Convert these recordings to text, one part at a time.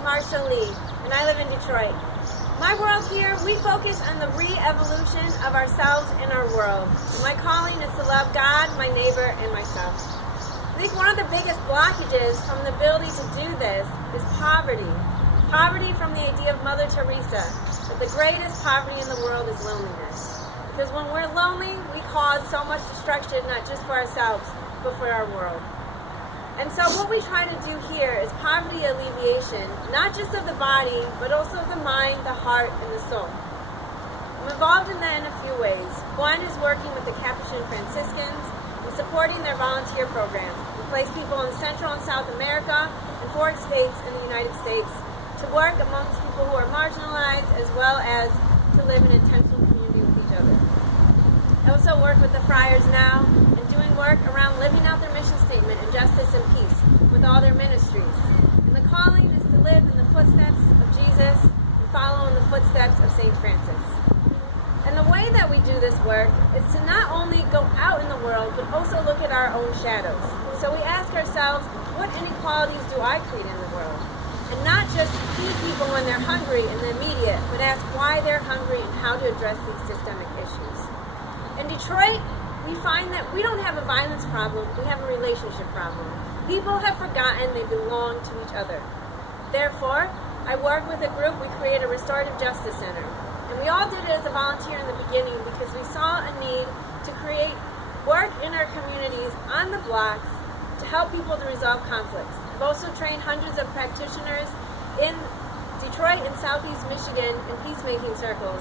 Marsha Lee, and I live in Detroit. My world here, we focus on the re-evolution of ourselves and our world. My calling is to love God, my neighbor, and myself. I think one of the biggest blockages from the ability to do this is poverty. Poverty from the idea of Mother Teresa, that the greatest poverty in the world is loneliness. Because when we're lonely, we cause so much destruction, not just for ourselves, but for our world. And so what we try to do here is poverty alleviation, not just of the body, but also of the mind, the heart, and the soul. I'm involved in that in a few ways. One is working with the Capuchin Franciscans and supporting their volunteer program. We place people in Central and South America and 4 states in the United States to work amongst people who are marginalized, as well as to live in intentional community with each other. I also work with the Friars now, doing work around living out their mission statement in justice and peace with all their ministries. And the calling is to live in the footsteps of Jesus and follow in the footsteps of St. Francis. And the way that we do this work is to not only go out in the world, but also look at our own shadows. So we ask ourselves, what inequalities do I create in the world? And not just feed people when they're hungry in the immediate, but ask why they're hungry and how to address these systemic issues. In Detroit, we find that we don't have a violence problem, we have a relationship problem. People have forgotten they belong to each other. Therefore, I work with a group, we create a restorative justice center. And we all did it as a volunteer in the beginning because we saw a need to create work in our communities on the blocks to help people to resolve conflicts. I've also trained hundreds of practitioners in Detroit and Southeast Michigan in peacemaking circles.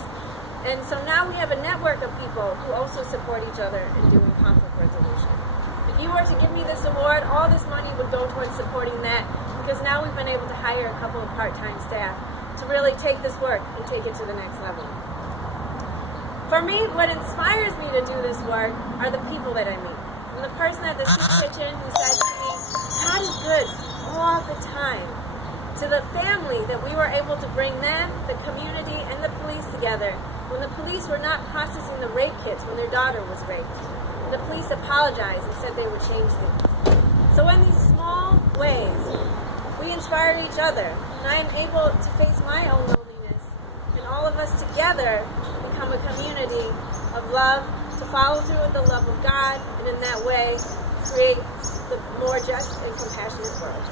And so now we have a network of people who also support each other in doing conflict resolution. If you were to give me this award, all this money would go towards supporting that, because now we've been able to hire a couple of part-time staff to really take this work and take it to the next level. For me, what inspires me to do this work are the people that I meet. From the person at the soup kitchen who says to me, God is good all the time, to the family that we were able to bring them, the community, and the police together when the police were not processing the rape kits when their daughter was raped. And the police apologized and said they would change things. So in these small ways, we inspire each other. And I am able to face my own loneliness. And all of us together become a community of love, to follow through with the love of God, and in that way, create the more just and compassionate world.